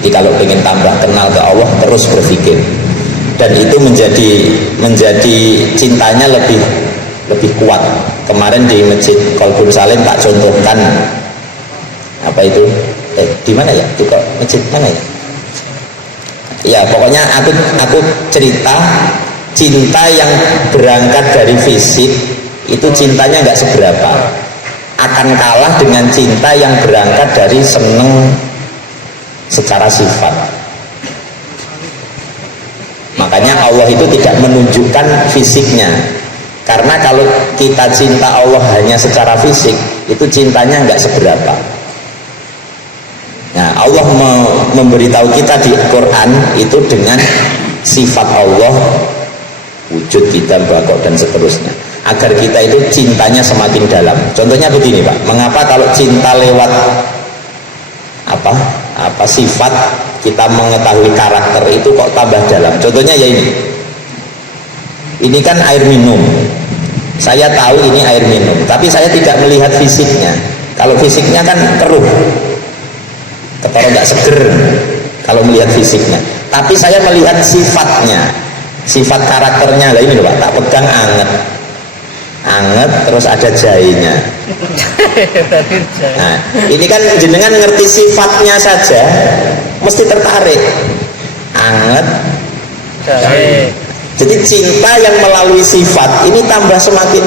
Jadi kalau ingin tambah kenal ke Allah terus berpikir, dan itu menjadi cintanya lebih kuat. Kemarin di Masjid Qalbun Salim tak contohkan apa itu di mana ya, di masjid mana ya, ya pokoknya aku cerita cinta yang berangkat dari fisik itu cintanya nggak seberapa, akan kalah dengan cinta yang berangkat dari seneng secara sifat. Makanya Allah itu tidak menunjukkan fisiknya, karena kalau kita cinta Allah hanya secara fisik itu cintanya nggak seberapa. Nah, Allah memberitahu kita di Quran itu dengan sifat Allah, wujud, kita, bakok dan seterusnya, agar kita itu cintanya semakin dalam. Contohnya begini Pak, mengapa kalau cinta lewat apa sifat, kita mengetahui karakter itu kok tambah dalam? Contohnya ya ini kan air minum, saya tahu ini air minum, tapi saya tidak melihat fisiknya. Kalau fisiknya kan keruh, ketara nggak seger kalau melihat fisiknya, tapi saya melihat sifatnya, sifat karakternya. Lah ini loh Pak, tak pegang anget terus ada jahenya. Nah, ini kan jenengan ngerti sifatnya saja mesti tertarik, anget jahe. Jadi cinta yang melalui sifat ini tambah semakin,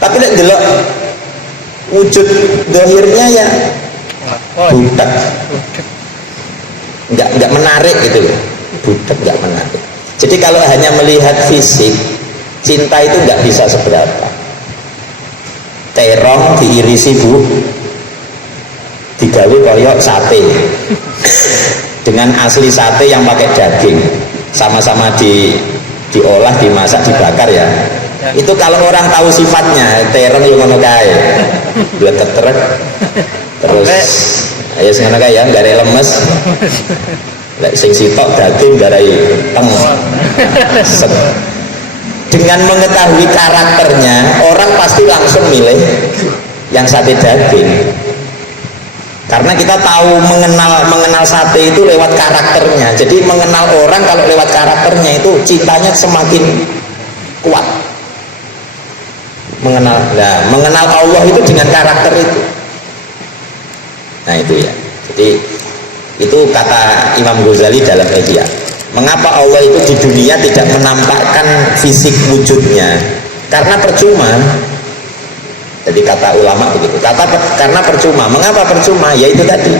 tapi nek delok wujud dohirnya ya budak, nggak menarik gitu loh, budak nggak menarik. Jadi kalau hanya melihat fisik, cinta itu nggak bisa seberapa. Terong diirisi Bu, digawe koyok sate dengan asli sate yang pakai daging, sama-sama diolah, dimasak, dibakar ya. Itu kalau orang tahu sifatnya, terong yang ngono kae, buat tertrek terus ayo ngono kae ya, gare lemes. Lek sing sitok daging garai teng. Dengan mengetahui karakternya, orang pasti langsung milih yang sate daging. Karena kita tahu mengenal sate itu lewat karakternya. Jadi mengenal orang kalau lewat karakternya itu cintanya semakin kuat. Mengenal Allah itu dengan karakter itu. Nah itu ya. Jadi itu kata Imam Ghazali dalam Ihya. Mengapa Allah itu di dunia tidak menampakkan fisik wujudnya? Karena percuma. Jadi kata ulama begitu. Karena percuma. Mengapa percuma? Ya itu tadi.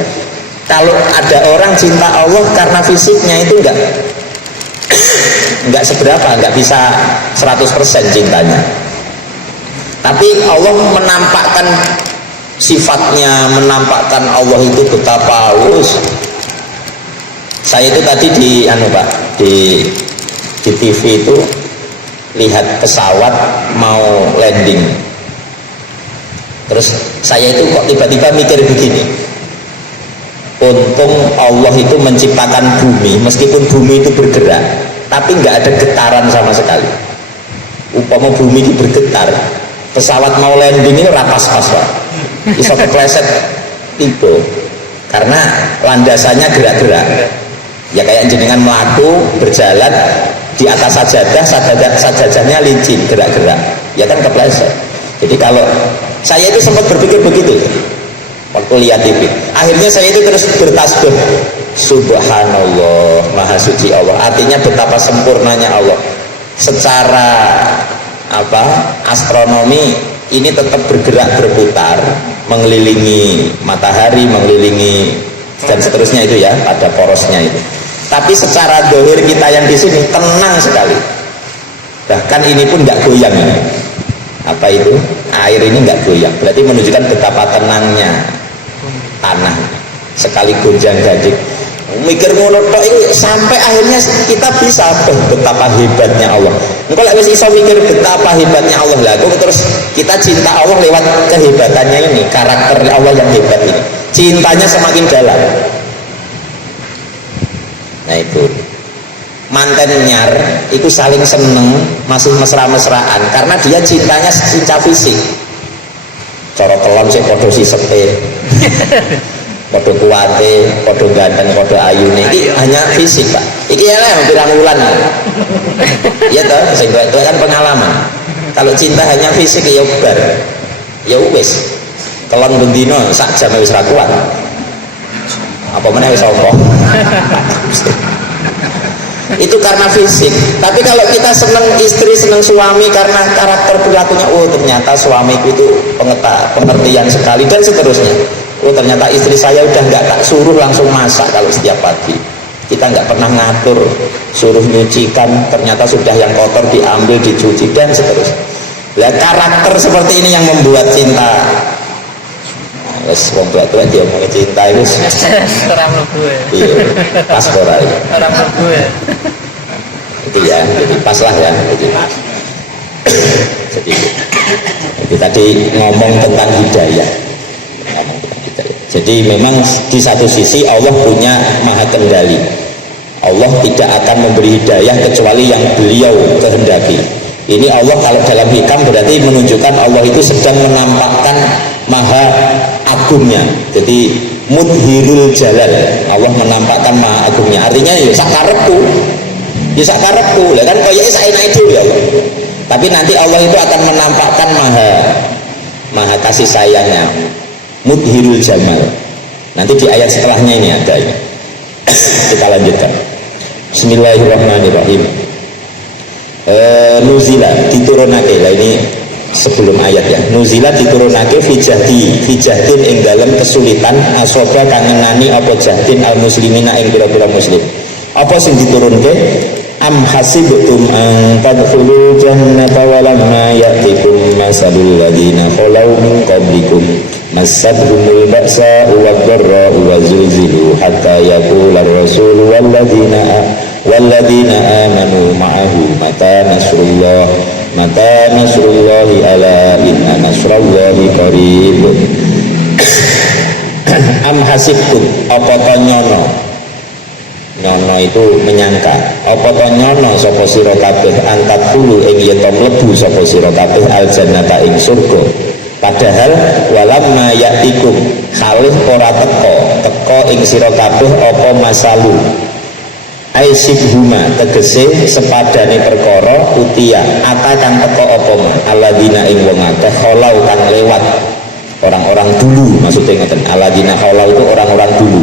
Kalau ada orang cinta Allah karena fisiknya itu enggak seberapa, enggak bisa 100% cintanya. Tapi Allah menampakkan sifatnya, menampakkan Allah itu betapa halus. Saya itu tadi di TV itu lihat pesawat mau landing. Terus saya itu kok tiba-tiba mikir begini, untung Allah itu menciptakan bumi, meskipun bumi itu bergerak tapi nggak ada getaran sama sekali. Upama bumi itu bergetar, pesawat mau landing ini rapas-pas Pak, bisa kepleset tiba, karena landasannya gerak-gerak. Ya kayak jenengan melaku berjalan di atas sajadahnya licin, gerak-gerak, ya kan kepleset. Jadi kalau saya itu sempat berpikir begitu waktu lihat TV, akhirnya saya itu terus bertasbih, Subhanallah, Maha Suci Allah. Artinya betapa sempurnanya Allah. Secara astronomi ini tetap bergerak, berputar, mengelilingi matahari, mengelilingi dan seterusnya itu ya, pada porosnya itu. Tapi secara dohir kita yang di sini tenang sekali. Bahkan ini pun nggak goyang ini. Apa itu? Air ini nggak goyang. Berarti menunjukkan betapa tenangnya tanah. Sekali gonjang ganjing. Mikir ngono tok ini sampai akhirnya kita bisa betapa hebatnya Allah. Engko lek wis iso mikir betapa hebatnya Allah lah, terus kita cinta Allah lewat kehebatannya ini, karakter Allah yang hebat ini. Cintanya semakin dalam. Nah itu manten nyar itu saling seneng, masih mesra-mesraan karena dia cintanya cinta fisik. Cara kelon sik padha sisepe. podo kuate, podo ganteng, podo ayune. Ini hanya fisik Pak. Iki ya lah pirang wulan. Iya toh, sing itu kan pengalaman. Kalau cinta hanya fisik ya bar. Ya wis. Kelon bendino sak jam wis ra kuat. Apa meneh wis apa? Itu karena fisik. Tapi kalau kita senang istri, senang suami karena karakter perilakunya, oh ternyata suamiku itu pengertian sekali dan seterusnya. Oh ternyata istri saya udah nggak tak suruh langsung masak kalau setiap pagi. Kita nggak pernah ngatur, suruh nyucikan, ternyata sudah yang kotor diambil, dicuci dan seterusnya. Nah, karakter seperti ini yang membuat cinta. Wes wong tua-tua dia mau cinta itu orang lebu ya. Iya, pas ora itu. Orang lebu ya. Itu ya, jadi pas lah ya. Jadi tadi ngomong tentang hidayah. Jadi memang di satu sisi Allah punya maha kendali. Allah tidak akan memberi hidayah kecuali yang beliau kehendaki. Ini Allah kalau dalam hikam berarti menunjukkan Allah itu sedang menampakkan maha agungnya. Jadi mudhirul jalal, Allah menampakkan maha agungnya. Artinya ya sakarepku. Ya sakarepku. Lah kan koyoke saenake dhewe ya Allah. Tapi nanti Allah itu akan menampakkan maha kasih sayangnya. Mudhirul jamal. Nanti di ayat setelahnya ini ada ini. Kita lanjutkan. Bismillahirrahmanirrahim. Nuzila diturunake. Lah ini sebelum ayat ya. Nuzila diturunake fijahdin ing dalam kesulitan asoba kangenani apa jahdin al muslimina ing pira-pira muslim. Apa sing diturunke? Am hasibtum an tadkhulul jannata wa lamma ya'tikum masalul ladina khalau min qablikum masadhumul ba'sa'u wad-dharra'u wa zulzilu hatta yaqula ar-rasul walladina amanu ma'ahu mata nasrullahi ala inna nasrallahi qarib. Am hasibtum apa to nyono itu menyangka apa to nyono sapa sira kabeh antat hulu ing yen to mlebu sapa sira kabeh al jannata ing surga padahal walamma ya'tikum khalih ora teko ing sira kabeh apa masalu aisibhuma tegese sepadane perkara utia atakan teko apa ma alladzina ing wong akeh khalau kang lewat orang-orang dulu, maksudnya ngeten alladzina khalau itu orang-orang dulu